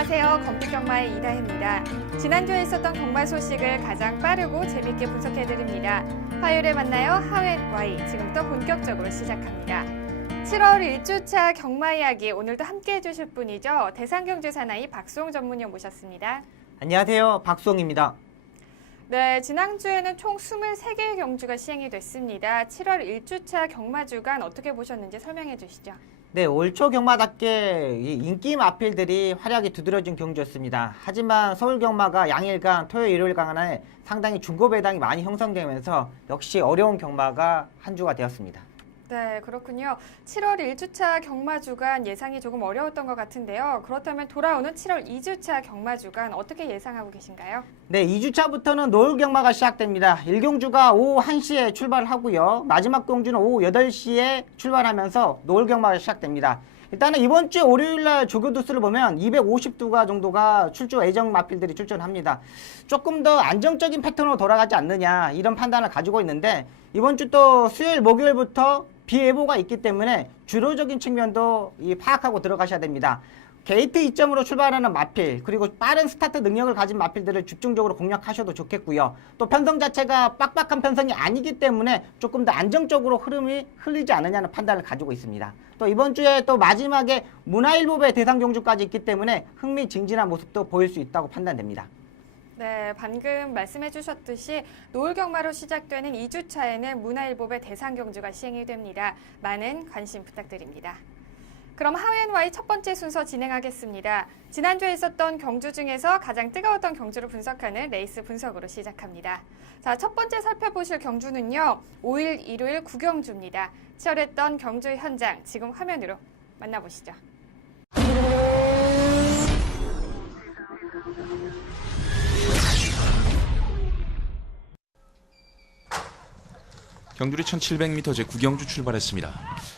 안녕하세요. 검픽경마의 이다혜입니다. 지난주에 있었던 경마 소식을 가장 빠르고 재밌게 분석해드립니다. 화요일에 만나요. 하웬Y 지금부터 본격적으로 시작합니다. 7월 1주차 경마 이야기 오늘도 함께해 주실 분이죠. 대상경주 사나이 박수홍 전문위원 모셨습니다. 안녕하세요. 박수홍입니다. 네, 지난주에는 총 23개의 경주가 시행이 됐습니다. 7월 1주차 경마 주간 어떻게 보셨는지 설명해 주시죠. 네, 올 초 경마답게 인기 마필들이 활약이 두드러진 경주였습니다. 하지만 서울 경마가 양일간, 토요일, 일요일간에 상당히 중고 배당이 많이 형성되면서 역시 어려운 경마가 한 주가 되었습니다. 네, 그렇군요. 7월 1주차 경마 주간 예상이 조금 어려웠던 것 같은데요. 그렇다면 돌아오는 7월 2주차 경마 주간 어떻게 예상하고 계신가요? 네, 2주차부터는 노을 경마가 시작됩니다. 1경주가 오후 1시에 출발하고요. 마지막 경주는 오후 8시에 출발하면서 노을 경마가 시작됩니다. 일단은 이번 주 월요일날 조교두수를 보면 250두가 정도가 예정 마필들이 출전합니다. 조금 더 안정적인 패턴으로 돌아가지 않느냐 이런 판단을 가지고 있는데 이번 주 또 수요일 목요일부터 비예보가 있기 때문에 주로적인 측면도 파악하고 들어가셔야 됩니다. 게이트 이점으로 출발하는 마필 그리고 빠른 스타트 능력을 가진 마필들을 집중적으로 공략하셔도 좋겠고요. 또 편성 자체가 빡빡한 편성이 아니기 때문에 조금 더 안정적으로 흐름이 흘리지 않느냐는 판단을 가지고 있습니다. 또 이번 주에 또 마지막에 문화일보배 대상 경주까지 있기 때문에 흥미진진한 모습도 보일 수 있다고 판단됩니다. 네, 방금 말씀해 주셨듯이 노을 경마로 시작되는 2주차에는 문화일보배 대상 경주가 시행이 됩니다. 많은 관심 부탁드립니다. 그럼 하웬Y 첫 번째 순서 진행하겠습니다. 지난주에 있었던 경주 중에서 가장 뜨거웠던 경주를 분석하는 레이스 분석으로 시작합니다. 자, 첫 번째 살펴보실 경주는요. 5일 일요일 구경주입니다. 치열했던 경주 현장 지금 화면으로 만나보시죠. 경주리 1700m 제9경주 출발했습니다.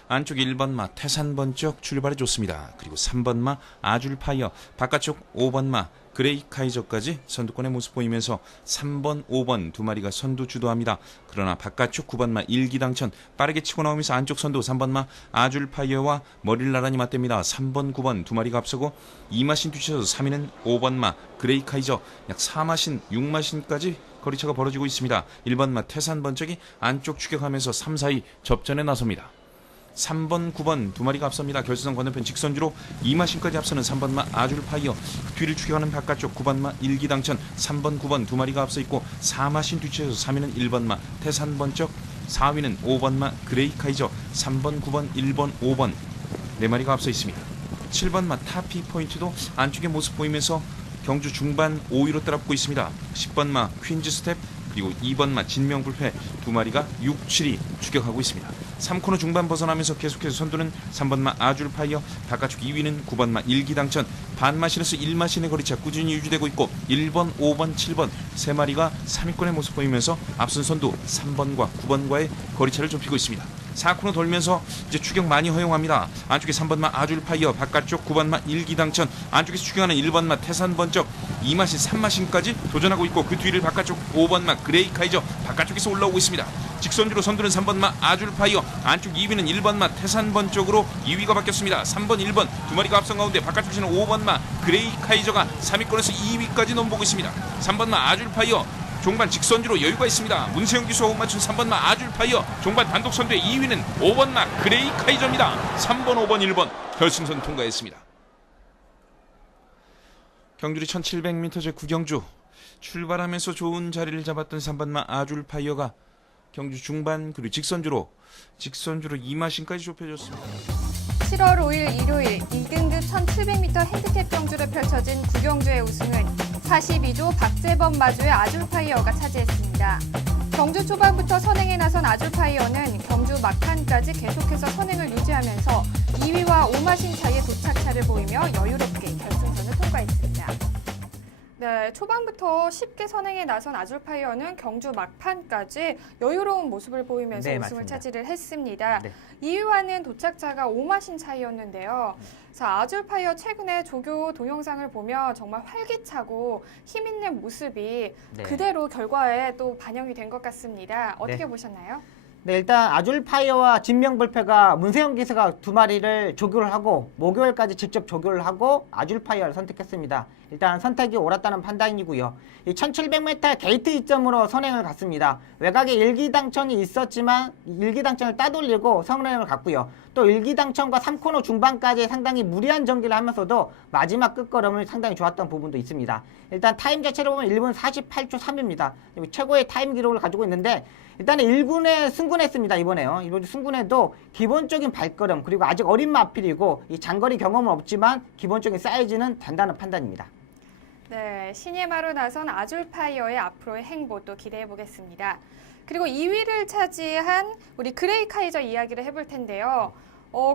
안쪽 1번마 태산번쩍 출발해 줬습니다. 그리고 3번마 아줄파이어, 바깥쪽 5번마 그레이 카이저까지 선두권의 모습 보이면서 3번, 5번 두 마리가 선두 주도합니다. 그러나 바깥쪽 9번마 일기당천 빠르게 치고 나오면서 안쪽 선두 3번마 아줄파이어와 머리를 나란히 맞댑니다. 3번, 9번 두 마리가 앞서고 2마신 뒤쳐서 3위는 5번마 그레이 카이저 약 4마신, 6마신까지 거리차가 벌어지고 있습니다. 1번마 태산번쩍이 안쪽 추격하면서 3, 4위 접전에 나섭니다. 3번, 9번 두 마리가 앞섭니다. 결승선 건너편 직선주로 2마신까지 앞서는 3번마 아줄파이어, 뒤를 추격하는 바깥쪽 9번마 일기당천, 3번, 9번 두 마리가 앞서 있고 4마신 뒤쳐서 3위는 1번마 태산번쩍, 4위는 5번마 그레이 카이저, 3번, 9번, 1번, 5번 네 마리가 앞서 있습니다. 7번마 타피 포인트도 안쪽의 모습 보이면서 경주 중반 5위로 따라붙고 있습니다. 10번마 퀸즈 스텝 그리고 2번마 진명불패 두 마리가 6, 7위 추격하고 있습니다. 3코너 중반 벗어나면서 계속해서 선두는 3번마 아줄파이어, 바깥쪽 2위는 9번마 일기당천, 반마신에서 1마신의 거리차 꾸준히 유지되고 있고 1번, 5번, 7번 세 마리가 3위권의 모습 보이면서 앞선 선두 3번과 9번과의 거리차를 좁히고 있습니다. 4코너 돌면서 이제 추격 많이 허용합니다. 안쪽에 3번마 아줄파이어, 바깥쪽 9번마 일기당천, 안쪽에서 추격하는 1번마 태산번쩍, 2마신, 3마신까지 도전하고 있고 그 뒤를 바깥쪽 5번마 그레이 카이저 바깥쪽에서 올라오고 있습니다. 직선주로 선두는 3번마 아줄파이어, 안쪽 2위는 1번마 태산번쩍으로 2위가 바뀌었습니다. 3번, 1번 두 마리가 앞선 가운데 바깥쪽에서는 5번마 그레이 카이저가 3위권에서 2위까지 넘보고 있습니다. 3번마 아줄파이어 종반 직선주로 여유가 있습니다. 문세영 기수가 못 맞춘 3번마 아줄파이어 종반 단독 선두의 2위는 5번마 그레이 카이저입니다. 3번, 5번, 1번 결승선 통과했습니다. 경주리 1700m 제9경주 출발하면서 좋은 자리를 잡았던 3번마 아줄파이어가 경주 중반 그리고 직선주로 2마신까지 좁혀졌습니다. 7월 5일 일요일 2등급 1700m 핸디캡 경주로 펼쳐진 구경주의 우승은 42조 박재범 마주의 아줄파이어가 차지했습니다. 경주 초반부터 선행에 나선 아줄파이어는 경주 막판까지 계속해서 선행을 유지하면서 2위와 5마신 차이의 도착차를 보이며 여유롭게 결승선을 통과했습니다. 네, 초반부터 쉽게 선행에 나선 아줄파이어는 경주 막판까지 여유로운 모습을 보이면서 우승을 차지를 했습니다. 2위와는 도착차가 5마신 차이였는데요. 자, 아줄파이어 최근에 조교 동영상을 보면 정말 활기차고 힘있는 모습이 그대로 결과에 또 반영이 된 것 같습니다. 어떻게 보셨나요? 네, 일단 아줄파이어와 진명불패가 문세영 기수가 두 마리를 조교를 하고 목요일까지 직접 조교를 하고 아줄파이어를 선택했습니다. 일단 선택이 옳았다는 판단이고요. 이 1700m 게이트 이점으로 선행을 갔습니다. 외곽에 일기당천이 있었지만 일기당천을 따돌리고 선행을 갔고요. 또 일기당천과 3코너 중반까지 상당히 무리한 전기를 하면서도 마지막 끝걸음을 상당히 좋았던 부분도 있습니다. 일단 타임 자체를 보면 1분 48초 3입니다. 최고의 타임 기록을 가지고 있는데 일단은 1군에 승군했습니다. 이번에요. 이번 승군에도 기본적인 발걸음 그리고 아직 어린 마필이고 이 장거리 경험은 없지만 기본적인 사이즈는 된다는 판단입니다. 네, 신의 마로 나선 아줄파이어의 앞으로의 행보도 기대해 보겠습니다. 그리고 2위를 차지한 우리 그레이 카이저 이야기를 해볼 텐데요.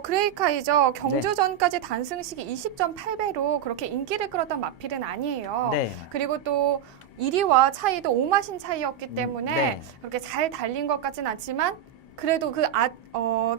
그레이 카이저 경주전까지 단승식이 20.8배로 그렇게 인기를 끌었던 마필은 아니에요. 네. 그리고 또 1위와 차이도 5마신 차이였기 때문에 네. 그렇게 잘 달린 것 같진 않지만 그래도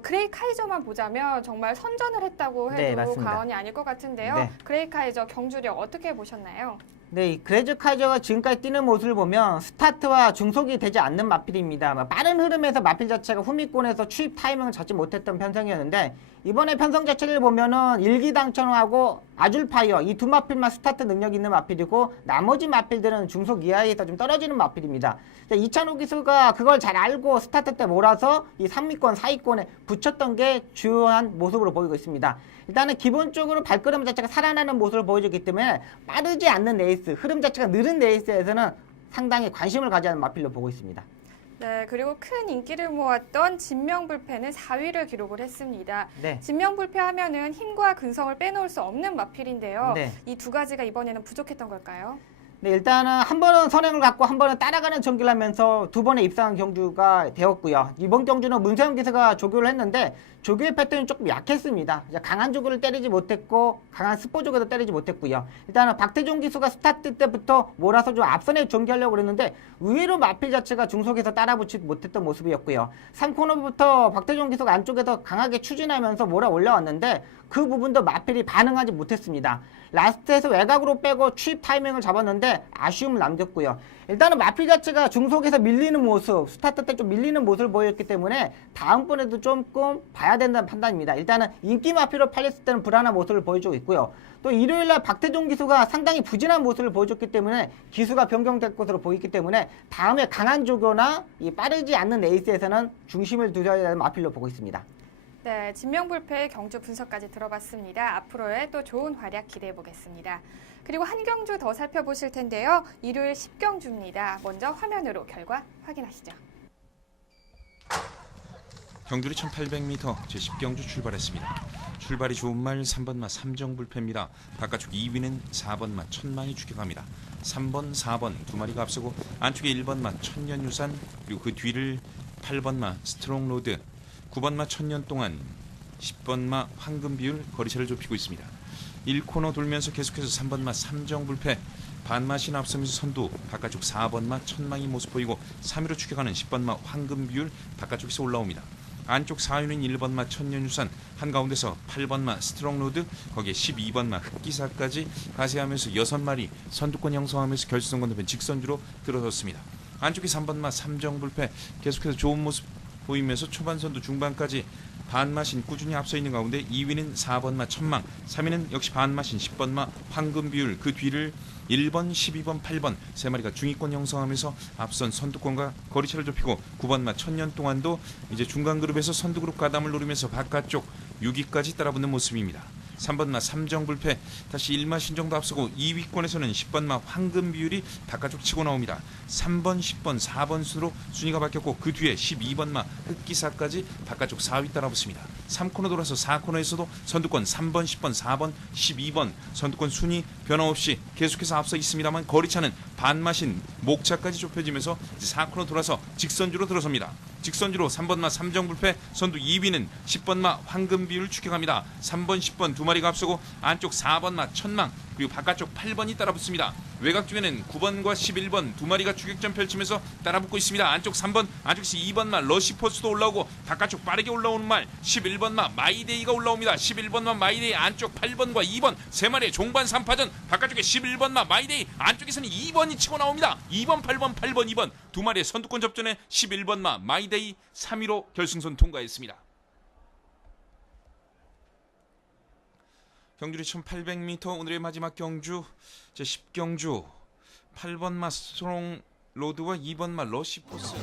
그레이 카이저만 보자면 정말 선전을 했다고 해도 네, 맞습니다. 과언이 아닐 것 같은데요. 네. 그레이 카이저 경주력 어떻게 보셨나요? 네, 이 그레즈 카이저가 지금까지 뛰는 모습을 보면 스타트와 중속이 되지 않는 마필입니다. 빠른 흐름에서 마필 자체가 후미권에서 추입 타이밍을 잡지 못했던 편성이었는데 이번에 편성 자체를 보면은 일기당천하고 아줄파이어 이 두 마필만 스타트 능력이 있는 마필이고 나머지 마필들은 중속 이하에서 좀 떨어지는 마필입니다. 이찬호 기수가 그걸 잘 알고 스타트 때 몰아서 이 3위권, 4위권에 붙였던 게 주요한 모습으로 보이고 있습니다. 일단은 기본적으로 발걸음 자체가 살아나는 모습을 보여주기 때문에 빠르지 않는 레이스, 흐름 자체가 느린 레이스에서는 상당히 관심을 가져야 하는 마필로 보고 있습니다. 네, 그리고 큰 인기를 모았던 진명불패는 4위를 기록을 했습니다. 네. 진명불패 하면은 힘과 근성을 빼놓을 수 없는 마필인데요. 네. 이 두 가지가 이번에는 부족했던 걸까요? 네, 일단은 한 번은 선행을 갖고 한 번은 따라가는 전기를 하면서 두 번의 입상한 경주가 되었고요. 이번 경주는 문세영 기수가 조교를 했는데 조교의 패턴이 조금 약했습니다. 강한 조교를 때리지 못했고 강한 스포 조교도 때리지 못했고요. 일단은 박태종 기수가 스타트 때부터 몰아서 좀 앞선에 전개하려고 그랬는데 의외로 마필 자체가 중속에서 따라붙지 못했던 모습이었고요. 3코너부터 박태종 기수가 안쪽에서 강하게 추진하면서 몰아 올라왔는데 그 부분도 마필이 반응하지 못했습니다. 라스트에서 외곽으로 빼고 추입 타이밍을 잡았는데 아쉬움을 남겼고요. 일단은 마필 자체가 중속에서 밀리는 모습, 스타트 때 좀 밀리는 모습을 보였기 때문에 다음번에도 조금 봐야 된다는 판단입니다. 일단은 인기 마필로 팔렸을 때는 불안한 모습을 보여주고 있고요. 또 일요일날 박태종 기수가 상당히 부진한 모습을 보여줬기 때문에 기수가 변경될 것으로 보이기 때문에 다음에 강한 조교나 이 빠르지 않는 레이스에서는 중심을 두어야 하는 마필로 보고 있습니다. 네, 진명불패의 경주 분석까지 들어봤습니다. 앞으로의 또 좋은 활약 기대해 보겠습니다. 그리고 한 경주 더 살펴보실 텐데요. 일요일 10경주입니다. 먼저 화면으로 결과 확인하시죠. 경주리 1800m 제10경주 출발했습니다. 출발이 좋은 말 3번마 삼정불패입니다. 바깥쪽 2위는 4번마 천망이 추격합니다. 3번, 4번 두 마리가 앞서고 안쪽에 1번마 천년유산 그리고 그 뒤를 8번마 스트롱로드 9번마 천년 동안 10번마 황금비율 거리차를 좁히고 있습니다. 1코너 돌면서 계속해서 3번마 삼정불패 반마신 앞서면서 선두 바깥쪽 4번마 천망이 모습 보이고 3위로 추격하는 10번마 황금비율 바깥쪽에서 올라옵니다. 안쪽 4위는 1번마 천년유산 한가운데서 8번마 스트롱로드 거기에 12번마 흑기사까지 가세하면서 6마리 선두권 형성하면서 결승선 건너편 직선주로 들어섰습니다. 안쪽에 3번마 삼정불패 계속해서 좋은 모습 보이면서 초반 선두 중반까지 반마신 꾸준히 앞서 있는 가운데 2위는 4번마 천망, 3위는 역시 반마신 10번마 황금비율 그 뒤를 1번, 12번, 8번 세 마리가 중위권 형성하면서 앞선 선두권과 거리차를 좁히고 9번마 천년 동안도 이제 중간 그룹에서 선두 그룹 가담을 노리면서 바깥쪽 6위까지 따라붙는 모습입니다. 3번마 삼정불패 다시 1마신 정도 앞서고 2위권에서는 10번마 황금비율이 바깥쪽 치고 나옵니다. 3번, 10번, 4번 순으로 순위가 바뀌었고 그 뒤에 12번마 흑기사까지 바깥쪽 4위 따라붙습니다. 3코너 돌아서 4코너에서도 선두권 3번, 10번, 4번, 12번 선두권 순위 변함없이 계속해서 앞서 있습니다만 거리차는 반마신 목차까지 좁혀지면서 이제 4코너 돌아서 직선주로 들어섭니다. 직선주로 3번마 삼정불패 선두 2위는 10번마 황금비율 추격합니다. 3번, 10번 두 마리가 앞서고 안쪽 4번마 천망 그리고 바깥쪽 8번이 따라붙습니다. 외곽 쪽에는 9번과 11번 두 마리가 추격전 펼치면서 따라붙고 있습니다. 안쪽 3번, 안쪽에서 2번 말 러시포스도 올라오고 바깥쪽 빠르게 올라오는 말 11번 말 마이데이가 올라옵니다. 11번 말 마이데이 안쪽 8번과 2번 세 마리의 종반 3파전 바깥쪽에 11번 말 마이데이 안쪽에서는 2번이 치고 나옵니다. 2번, 8번, 8번, 2번 두 마리의 선두권 접전에 11번 말 마이데이 3위로 결승선 통과했습니다. 경주리 1800m 오늘의 마지막 경주 제10경주 8번마 스트롱 로드와 2번마 러시포스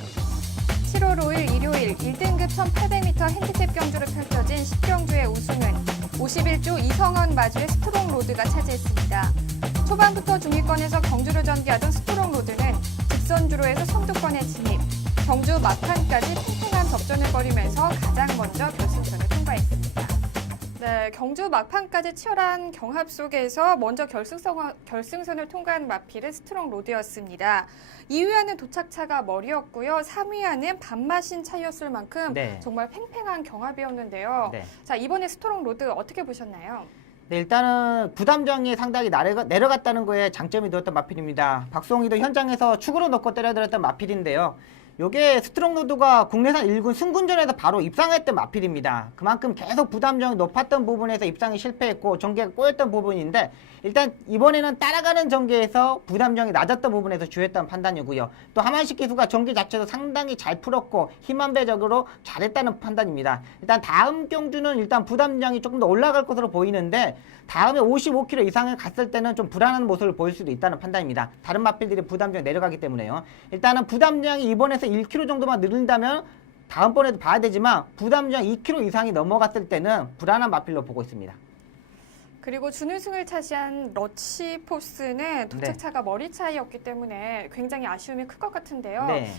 7월 5일 일요일 1등급 1800m 핸디캡 경주로 펼쳐진 10경주의 우승은 51조 이성원 마주의 스트롱 로드가 차지했습니다. 초반부터 중위권에서 경주를 전개하던 스트롱 로드는 직선주로에서 선두권에 진입, 경주 막판까지 팽팽한 접전을 벌이면서 가장 먼저 결승선을 통과했습니다. 네, 경주 막판까지 치열한 경합 속에서 먼저 결승선을 통과한 마필은 스트롱 로드였습니다. 2위와는 도착차가 멀이었고요. 3위와는 밥맛인 차이였을 만큼 네. 정말 팽팽한 경합이었는데요. 네. 자, 이번에 스트롱 로드 어떻게 보셨나요? 네, 일단은 부담정이 상당히 내려갔다는 거에 장점이 되었던 마필입니다. 박송희도 현장에서 축으로 넣고 때려들었던 마필인데요. 요게 스트롱 로드가 국내산 1군 승군전에서 바로 입상했던 마필입니다. 그만큼 계속 부담정이 높았던 부분에서 입상이 실패했고 전개가 꼬였던 부분인데 일단 이번에는 따라가는 전개에서 부담정이 낮았던 부분에서 주했던 판단이고요. 또 하만식 기수가 전개 자체도 상당히 잘 풀었고 힘안배적으로 잘했다는 판단입니다. 일단 다음 경주는 일단 부담량이 조금 더 올라갈 것으로 보이는데 다음에 55km 이상을 갔을 때는 좀 불안한 모습을 보일 수도 있다는 판단입니다. 다른 마필들이 부담량이 내려가기 때문에요. 일단은 부담량이 이번에서 1km 정도만 늘린다면 다음번에도 봐야 되지만 부담량 2km 이상이 넘어갔을 때는 불안한 마필로 보고 있습니다. 그리고 준우승을 차지한 러시포스는 도착차가 머리 차이였기 때문에 굉장히 아쉬움이 클 것 같은데요. 네.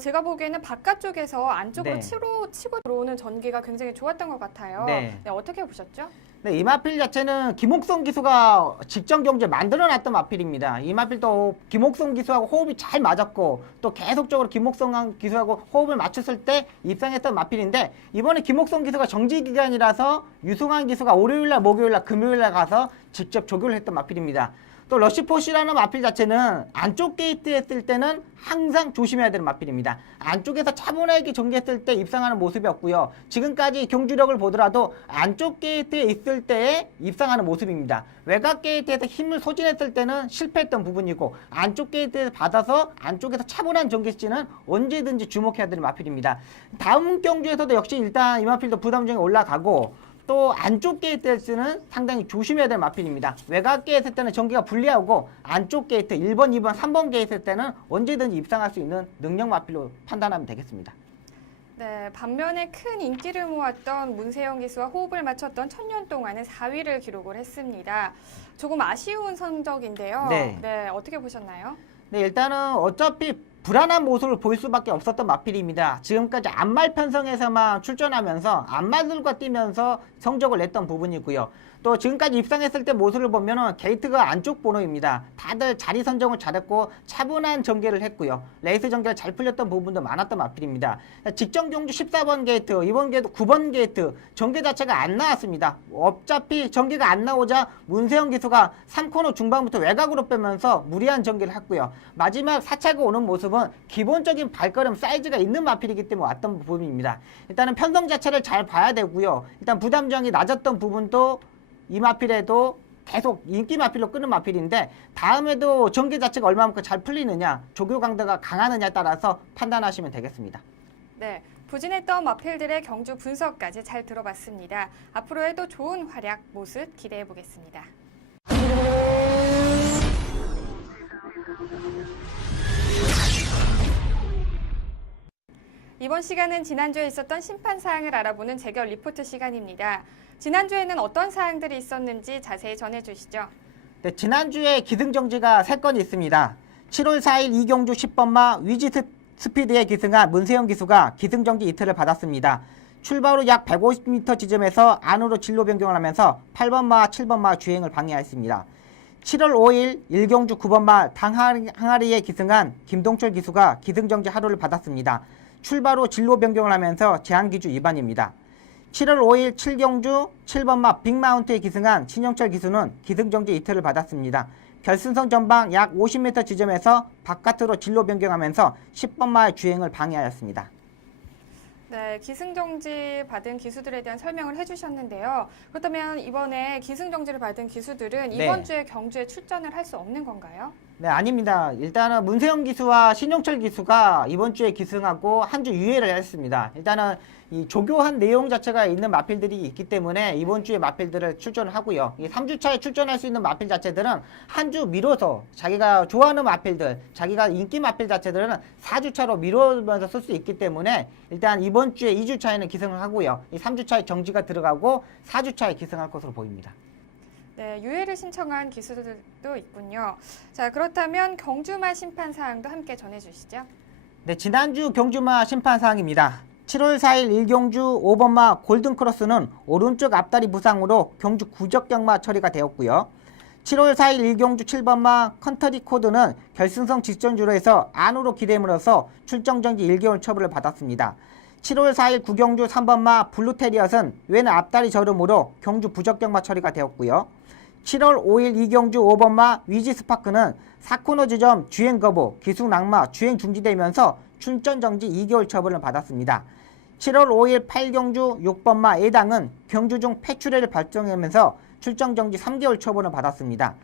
제가 보기에는 바깥쪽에서 안쪽으로 네. 치고 들어오는 전개가 굉장히 좋았던 것 같아요. 네. 네, 어떻게 보셨죠? 네, 이 마필 자체는 김옥성 기수가 직전 경주에 만들어놨던 마필입니다. 이 마필도 김옥성 기수하고 호흡이 잘 맞았고 또 계속적으로 김옥성 기수하고 호흡을 맞췄을 때 입상했던 마필인데 이번에 김옥성 기수가 정지 기간이라서 유승환 기수가 월요일날, 목요일날, 금요일날 가서 직접 조교를 했던 마필입니다. 또 러시포시라는 마필 자체는 안쪽 게이트 했을 때는 항상 조심해야 되는 마필입니다. 안쪽에서 차분하게 전개했을 때 입상하는 모습이었고요. 지금까지 경주력을 보더라도 안쪽 게이트에 있을 때의 입상하는 모습입니다. 외곽 게이트에서 힘을 소진했을 때는 실패했던 부분이고 안쪽 게이트에서 받아서 안쪽에서 차분한 전개시는 언제든지 주목해야 되는 마필입니다. 다음 경주에서도 역시 일단 이 마필도 부담점이 올라가고 또 안쪽 게이트에서는 상당히 조심해야 될 마필입니다. 외곽 게이트 때는 전개가 불리하고 안쪽 게이트 1번, 2번, 3번 게이트 때는 언제든지 입상할 수 있는 능력 마필로 판단하면 되겠습니다. 네, 반면에 큰 인기를 모았던 문세영 기수와 호흡을 맞췄던 천년 동안은 4위를 기록을 했습니다. 조금 아쉬운 성적인데요. 네. 어떻게 보셨나요? 네, 일단은 어차피 불안한 모습을 보일 수밖에 없었던 마필입니다. 지금까지 안말 편성에서만 출전하면서 안말들과 뛰면서 성적을 냈던 부분이고요. 또 지금까지 입상했을 때 모습을 보면은 게이트가 안쪽 번호입니다. 다들 자리 선정을 잘했고 차분한 전개를 했고요. 레이스 전개가 잘 풀렸던 부분도 많았던 마필입니다. 직전 경주 14번 게이트, 이번 게이트 9번 게이트 전개 자체가 안 나왔습니다. 어차피 전개가 안 나오자 문세영 기수가 3코너 중반부터 외곽으로 빼면서 무리한 전개를 했고요. 마지막 4차가 오는 모습은 기본적인 발걸음 사이즈가 있는 마필이기 때문에 왔던 부분입니다. 일단은 편성 자체를 잘 봐야 되고요. 일단 부담점이 낮았던 부분도 이 마필에도 계속 인기 마필로 끄는 마필인데 다음에도 전개 자체가 얼마만큼 잘 풀리느냐, 조교 강도가 강하느냐에 따라서 판단하시면 되겠습니다. 네, 부진했던 마필들의 경주 분석까지 잘 들어봤습니다. 앞으로의 또 좋은 활약 모습 기대해 보겠습니다. 이번 시간은 지난주에 있었던 심판 사항을 알아보는 재결 리포트 시간입니다. 지난주에는 어떤 사항들이 있었는지 자세히 전해주시죠. 네, 지난주에 기승정지가 3건이 있습니다. 7월 4일 이경주 10번마 위지 스피드에 기승한 문세영 기수가 기승정지 이틀을 받았습니다. 출발 후 약 150m 지점에서 안으로 진로 변경을 하면서 8번마, 7번마 주행을 방해했습니다. 7월 5일 일경주 9번마 항아리에 기승한 김동철 기수가 기승정지 하루를 받았습니다. 출발 후 진로 변경을 하면서 제한기주 위반입니다. 7월 5일 7경주 7번마 빅마운트에 기승한 신영철 기수는 기승정지 이틀을 받았습니다. 결승선 전방 약 50m 지점에서 바깥으로 진로 변경하면서 10번마의 주행을 방해하였습니다. 네, 기승정지 받은 기수들에 대한 설명을 해주셨는데요. 그렇다면 이번에 기승정지를 받은 기수들은 이번 네. 주에 경주에 출전을 할 수 없는 건가요? 네, 아닙니다. 일단은 문세영 기수와 신용철 기수가 이번 주에 기승하고 한 주 유예를 했습니다. 일단은 이 조교한 내용 자체가 있는 마필들이 있기 때문에 이번 주에 마필들을 출전하고요. 이 3주차에 출전할 수 있는 마필 자체들은 한 주 미뤄서 자기가 좋아하는 마필들, 자기가 인기 마필 자체들은 4주차로 미루면서 쓸 수 있기 때문에 일단 이번 주에 2주차에는 기승을 하고요. 이 3주차에 정지가 들어가고 4주차에 기승할 것으로 보입니다. 네, 유예를 신청한 기수들도 있군요. 자, 그렇다면 경주마 심판 사항도 함께 전해주시죠. 네, 지난주 경주마 심판 사항입니다. 7월 4일 1경주 5번마 골든크로스는 오른쪽 앞다리 부상으로 경주 구적경마 처리가 되었고요. 7월 4일 1경주 7번마 컨터리 코드는 결승선 직전주로에서 안으로 기대물어서 출정정지 1개월 처분을 받았습니다. 7월 4일 9경주 3번마 블루테리엇은 왼 앞다리 저름으로 경주 부적경마 처리가 되었고요. 7월 5일 2경주 5번마 위지스파크는 4코너 지점 주행 거부, 기숙 낙마, 주행 중지되면서 출전 정지 2개월 처분을 받았습니다. 7월 5일 8경주 6번마 A당은 경주 중 폐출혈을 발생하면서 출정 정지 3개월 처분을 받았습니다.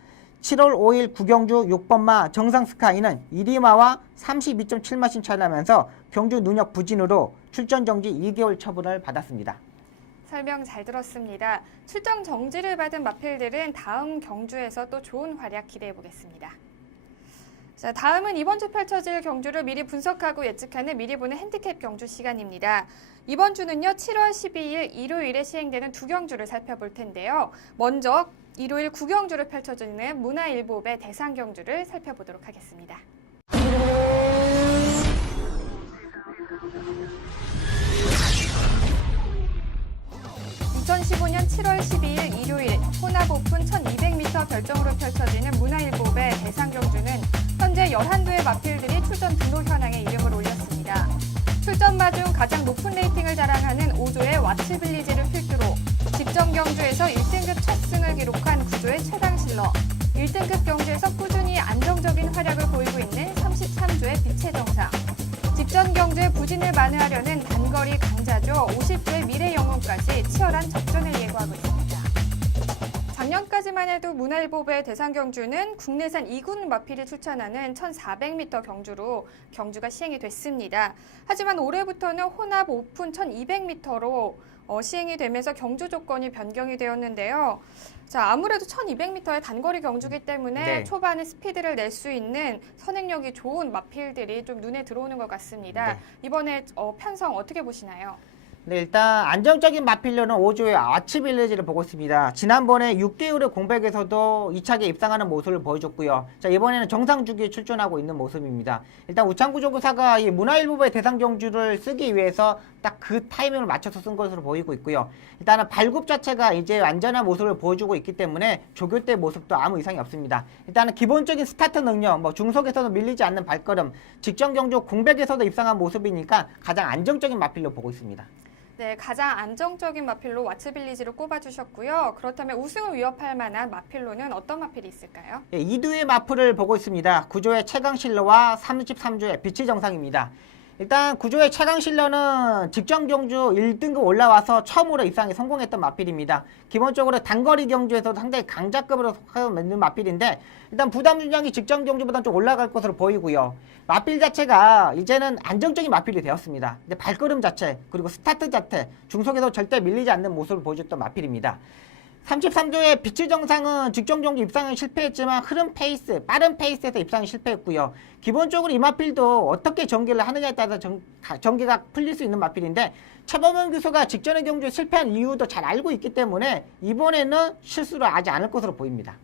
7월 5일 9경주 6번마 정상 스카이는 1위마와 32.7마신 차이 나면서 경주 눈역 부진으로 출전 정지 2개월 처분을 받았습니다. 설명 잘 들었습니다. 출정 정지를 받은 마필들은 다음 경주에서 또 좋은 활약 기대해 보겠습니다. 자, 다음은 이번 주 펼쳐질 경주를 미리 분석하고 예측하는 미리 보는 핸디캡 경주 시간입니다. 이번 주는요, 7월 12일 일요일에 시행되는 두 경주를 살펴볼 텐데요. 먼저 일요일 9경주를 펼쳐지는 문화일보배 대상 경주를 살펴보도록 하겠습니다. 2015년 7월 12일 일요일 혼합 오픈 1200m 결정으로 펼쳐지는 문화일보배 대상 경주는 현재 11두의 마필들이 출전 등록 현황에 이름을 올렸습니다. 출전마 중 가장 높은 레이팅을 자랑하는 5조의 와츠빌리지를 필두로 직전 경주에서 1등급 첫 승을 기록한 9조의 최강실러, 1등급 경주에서 꾸준히 안정적인 활약을 보이고 있는 33조의 빛의 정상, 직전 경주의 부진을 만회하려는 단거리 강자조 50조의 미래 영웅까지 치열한 접전을 예고하고 있습니다. 작년까지만 해도 문화일보배 대상 경주는 국내산 2군 마필이 출전하는 1400m 경주로 경주가 시행이 됐습니다. 하지만 올해부터는 혼합 오픈 1200m로 시행이 되면서 경주 조건이 변경이 되었는데요. 자, 아무래도 1200m의 단거리 경주기 때문에 네. 초반에 스피드를 낼 수 있는 선행력이 좋은 마필들이 좀 눈에 들어오는 것 같습니다. 네. 이번에 편성 어떻게 보시나요? 네, 일단 안정적인 마필로는 5조의 아치빌리지를 보고 있습니다. 지난번에 6개월의 공백에서도 2차게 입상하는 모습을 보여줬고요. 자, 이번에는 정상 주기에 출전하고 있는 모습입니다. 일단 우창구 조교사가 이 문화일보배 대상 경주를 쓰기 위해서 딱 그 타이밍을 맞춰서 쓴 것으로 보이고 있고요. 일단은 발굽 자체가 이제 완전한 모습을 보여주고 있기 때문에 조교 때 모습도 아무 이상이 없습니다. 일단은 기본적인 스타트 능력, 중속에서도 밀리지 않는 발걸음, 직전 경주 공백에서도 입상한 모습이니까 가장 안정적인 마필로 보고 있습니다. 네, 가장 안정적인 마필로 와츠빌리지를 꼽아주셨고요. 그렇다면 우승을 위협할 만한 마필로는 어떤 마필이 있을까요? 예, 2두의 마필을 보고 있습니다. 9조의 최강실러와 33조의 빛의 정상입니다. 일단 9조의 최강실러는 직전 경주 1등급 올라와서 처음으로 입상에 성공했던 마필입니다. 기본적으로 단거리 경주에서도 상당히 강자급으로 속하는 마필인데 일단 부담 중량이 직전 경주보다 좀 올라갈 것으로 보이고요. 마필 자체가 이제는 안정적인 마필이 되었습니다. 이제 발걸음 자체 그리고 스타트 자체 중속에서 절대 밀리지 않는 모습을 보여줬던 마필입니다. 33조의 빛의 정상은 직전 경주 입상에 실패했지만 흐름 페이스, 빠른 페이스에서 입상에 실패했고요. 기본적으로 이 마필도 어떻게 전개를 하느냐에 따라서 전개가 풀릴 수 있는 마필인데 최범현 교수가 직전의 경주에 실패한 이유도 잘 알고 있기 때문에 이번에는 실수를 하지 않을 것으로 보입니다.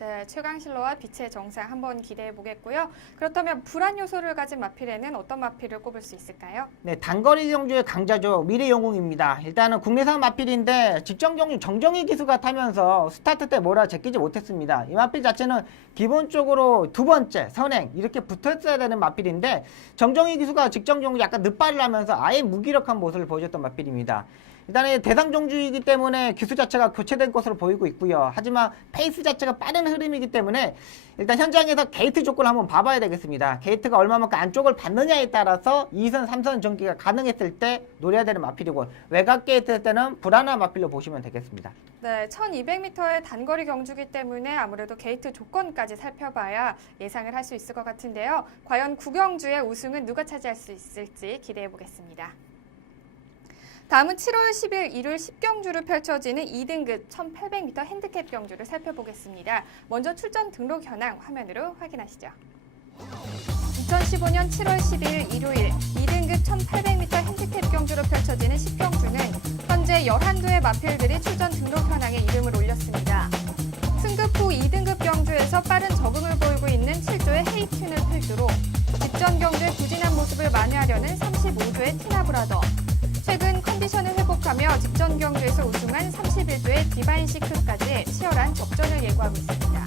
네, 최강실러와 빛의 정상 한번 기대해 보겠고요. 그렇다면 불안 요소를 가진 마필에는 어떤 마필을 꼽을 수 있을까요? 네, 단거리 경주의 강자죠. 미래 영웅입니다. 일단은 국내산 마필인데 직전 경주 정정희 기수가 타면서 스타트 때 뭐라 제끼지 못했습니다. 이 마필 자체는 기본적으로 두 번째 선행 이렇게 붙었어야 되는 마필인데 정정희 기수가 직전 경주 약간 늦발을 하면서 아예 무기력한 모습을 보여줬던 마필입니다. 일단은 대상종주이기 때문에 기수 자체가 교체된 것으로 보이고 있고요. 하지만 페이스 자체가 빠른 흐름이기 때문에 일단 현장에서 게이트 조건을 한번 봐봐야 되겠습니다. 게이트가 얼마만큼 안쪽을 받느냐에 따라서 2선, 3선 전기가 가능했을 때 노려야 되는 마필이고, 외곽 게이트 때는 불안한 마필로 보시면 되겠습니다. 네, 1200m의 단거리 경주기 때문에 아무래도 게이트 조건까지 살펴봐야 예상을 할 수 있을 것 같은데요. 과연 구경주의 우승은 누가 차지할 수 있을지 기대해 보겠습니다. 다음은 7월 10일 일요일 10경주로 펼쳐지는 2등급 1800m 핸디캡 경주를 살펴보겠습니다. 먼저 출전 등록 현황 화면으로 확인하시죠. 2015년 7월 10일 일요일 2등급 1800m 핸디캡 경주로 펼쳐지는 10경주는 현재 11두의 마필들이 출전 등록 현황에 이름을 올렸습니다. 승급 후 2등급 경주에서 빠른 적응을 보이고 있는 7조의 헤이튠을 필두로 직전 경주의 부진한 모습을 만회하려는 35조의 티나브라더, 최근 컨디션을 회복하며 직전 경주에서 우승한 31조의 디바인시크까지 치열한 접전을 예고하고 있습니다.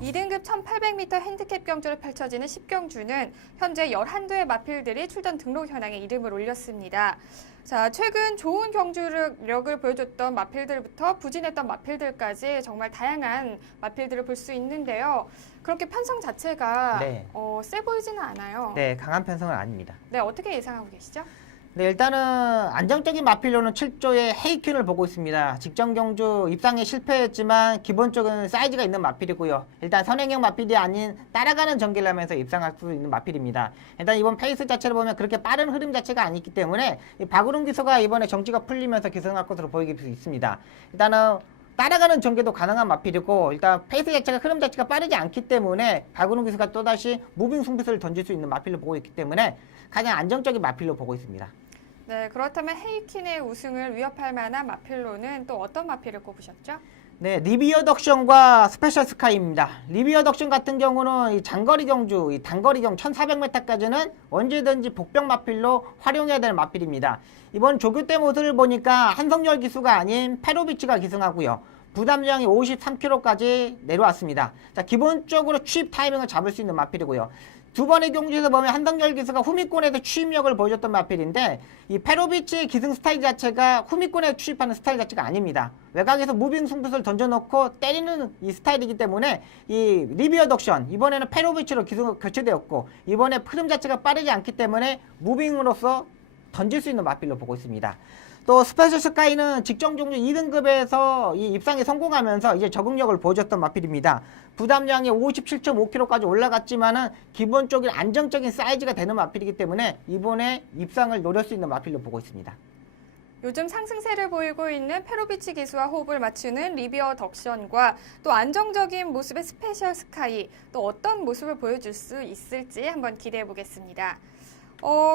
2등급 1800m 핸디캡 경주를 펼쳐지는 10경주는 현재 11두의 마필들이 출전 등록 현황에 이름을 올렸습니다. 자, 최근 좋은 경주력을 보여줬던 마필들부터 부진했던 마필들까지 정말 다양한 마필들을 볼 수 있는데요. 그렇게 편성 자체가 네. 세 보이지는 않아요. 네, 강한 편성은 아닙니다. 네, 어떻게 예상하고 계시죠? 네, 일단은 안정적인 마필로는 7조의 헤이튠을 보고 있습니다. 직전 경주 입상에 실패했지만 기본적인 사이즈가 있는 마필이고요. 일단 선행형 마필이 아닌 따라가는 전개를 하면서 입상할 수 있는 마필입니다. 일단 이번 페이스 자체를 보면 그렇게 빠른 흐름 자체가 아니기 때문에 이 박우름 기수가 이번에 정지가 풀리면서 기승할 것으로 보이기 있습니다. 일단은 따라가는 전개도 가능한 마필이고, 일단 페이스 자체가 흐름 자체가 빠르지 않기 때문에 박우름 기수가 또다시 무빙 승부수를 던질 수 있는 마필로 보고 있기 때문에 가장 안정적인 마필로 보고 있습니다. 네, 그렇다면 헤이킨의 우승을 위협할 만한 마필로는 또 어떤 마필을 꼽으셨죠? 네, 리비어 덕션과 스페셜 스카이입니다. 리비어 덕션 같은 경우는 이 장거리 경주, 이 단거리 경주 1400m까지는 언제든지 복병 마필로 활용해야 되는 마필입니다. 이번 조교 때 모습을 보니까 한성열 기수가 아닌 페로비치가 기승하고요. 부담량이 53kg까지 내려왔습니다. 자, 기본적으로 취입 타이밍을 잡을 수 있는 마필이고요. 두 번의 경주에서 보면 한성열 기수가 후미권에서 취입력을 보여줬던 마필인데, 이 페로비치의 기승 스타일 자체가 후미권에 취입하는 스타일 자체가 아닙니다. 외곽에서 무빙 승부수를 던져놓고 때리는 이 스타일이기 때문에 이 리비어 덕션, 이번에는 페로비치로 기승 교체되었고, 이번에 흐름 자체가 빠르지 않기 때문에 무빙으로서 던질 수 있는 마필로 보고 있습니다. 또 스페셜 스카이는 직전 경주 2등급에서 이 입상에 성공하면서 이제 적응력을 보여줬던 마필입니다. 부담량이 57.5kg까지 올라갔지만은 기본적인 안정적인 사이즈가 되는 마필이기 때문에 이번에 입상을 노릴 수 있는 마필로 보고 있습니다. 요즘 상승세를 보이고 있는 페로비치 기수와 호흡을 맞추는 리비어 덕션과 또 안정적인 모습의 스페셜 스카이, 또 어떤 모습을 보여줄 수 있을지 한번 기대해 보겠습니다.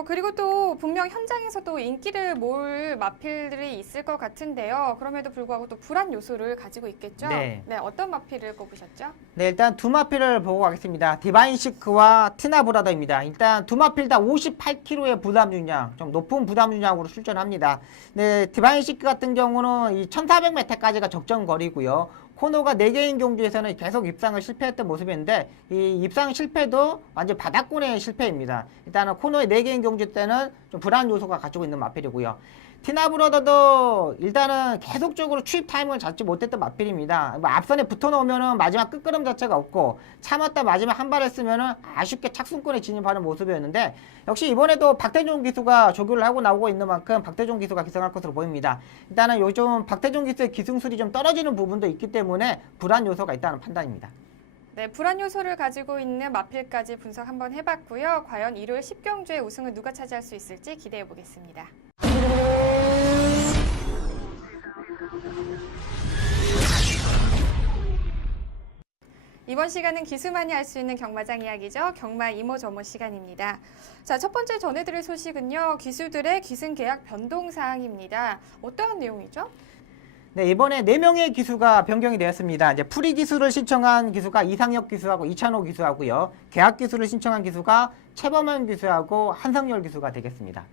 그리고 또 분명 현장에서도 인기를 모을 마필들이 있을 것 같은데요. 그럼에도 불구하고 또 불안 요소를 가지고 있겠죠? 네. 네, 어떤 마필을 꼽으셨죠? 네, 일단 두 마필을 보고 가겠습니다. 디바인시크와 티나브라더입니다. 일단 두 마필 다 58kg의 부담 중량, 좀 높은 부담 중량으로 출전합니다. 네, 디바인시크 같은 경우는 이 1400m까지가 적정 거리고요. 코너가 4개인 경주에서는 계속 입상을 실패했던 모습인데, 이 입상 실패도 완전 바닥권의 실패입니다. 일단은 코너의 4개인 경주 때는 좀 불안 요소가 가지고 있는 마필이고요. 티나브라더도 일단은 계속적으로 취입 타이밍을 잡지 못했던 마필입니다. 뭐 앞선에 붙어 놓으면은 마지막 끝걸음 자체가 없고, 참았다 마지막 한 발 했으면은 아쉽게 착순권에 진입하는 모습이었는데, 역시 이번에도 박태종 기수가 조교를 하고 나오고 있는 만큼 박태종 기수가 기승할 것으로 보입니다. 일단은 요즘 박태종 기수의 기승술이 좀 떨어지는 부분도 있기 때문에 불안 요소가 있다는 판단입니다. 네, 불안 요소를 가지고 있는 마필까지 분석 한번 해봤고요. 과연 일요일 10경주의 우승을 누가 차지할 수 있을지 기대해 보겠습니다. 이번 시간은 기수만이 알 수 있는 경마장 이야기죠. 경마 이모저모 시간입니다. 자, 첫 번째 전해드릴 소식은요. 기수들의 기승 계약 변동 사항입니다. 어떠한 내용이죠? 네, 이번에 4명의 기수가 변경이 되었습니다. 이제 프리 기수를 신청한 기수가 이상혁 기수하고 이찬호 기수하고요. 계약 기수를 신청한 기수가 최범현 기수하고 한성열 기수가 되겠습니다.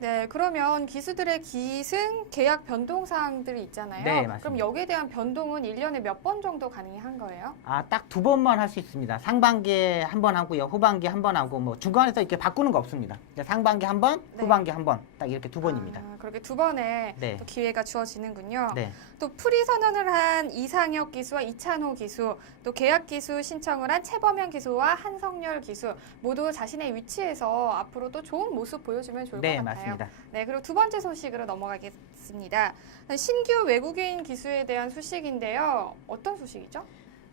네, 그러면 기수들의 기승 계약 변동 사항들이 있잖아요. 네, 맞습니다. 그럼 여기에 대한 변동은 1년에 몇 번 정도 가능한 거예요? 딱 2번만 할 수 있습니다. 상반기에 한 번 하고요. 후반기에 한 번 하고 뭐 중간에서 이렇게 바꾸는 거 없습니다. 상반기 한 번, 네. 후반기 한 번. 딱 이렇게 2번입니다. 그렇게 2번의 네. 또 기회가 주어지는군요. 네. 또 프리 선언을 한 이상혁 기수와 이찬호 기수, 또 계약 기수 신청을 한 최범현 기수와 한성열 기수 모두 자신의 위치에서 앞으로 또 좋은 모습 보여주면 좋을 네, 것 같아요. 맞습니다. 네, 그리고 두 번째 소식으로 넘어가겠습니다. 신규 외국인 기수에 대한 소식인데요. 어떤 소식이죠?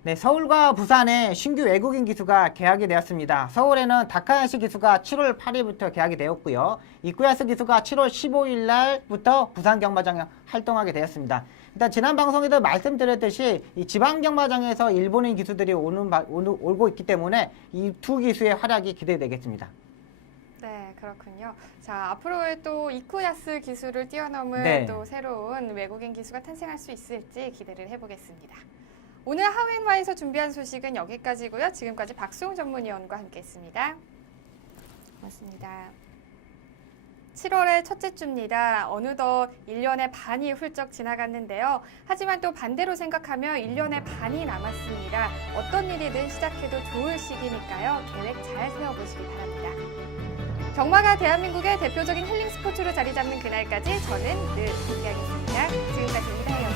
네, 서울과 부산에 신규 외국인 기수가 계약이 되었습니다. 서울에는 다카야시 기수가 7월 8일부터 계약이 되었고요. 이쿠야스 기수가 7월 15일 날부터 부산 경마장에 활동하게 되었습니다. 일단 지난 방송에도 말씀드렸듯이 이 지방 경마장에서 일본인 기수들이 오고 있기 때문에 이 두 기수의 활약이 기대되겠습니다. 네, 그렇군요. 자, 앞으로의 또 이쿠야스 기수를 뛰어넘은 네. 또 새로운 외국인 기수가 탄생할 수 있을지 기대를 해보겠습니다. 오늘 하웬와에서 준비한 소식은 여기까지고요. 지금까지 박수홍 전문위원과 함께했습니다. 고맙습니다. 7월의 첫째 주입니다. 어느덧 1년의 반이 훌쩍 지나갔는데요. 하지만 또 반대로 생각하면 1년의 반이 남았습니다. 어떤 일이든 시작해도 좋을 시기니까요. 계획 잘 세워보시기 바랍니다. 경마가 대한민국의 대표적인 힐링 스포츠로 자리 잡는 그날까지 저는 늘 함께하겠습니다. 지금까지 이다혜였습니다.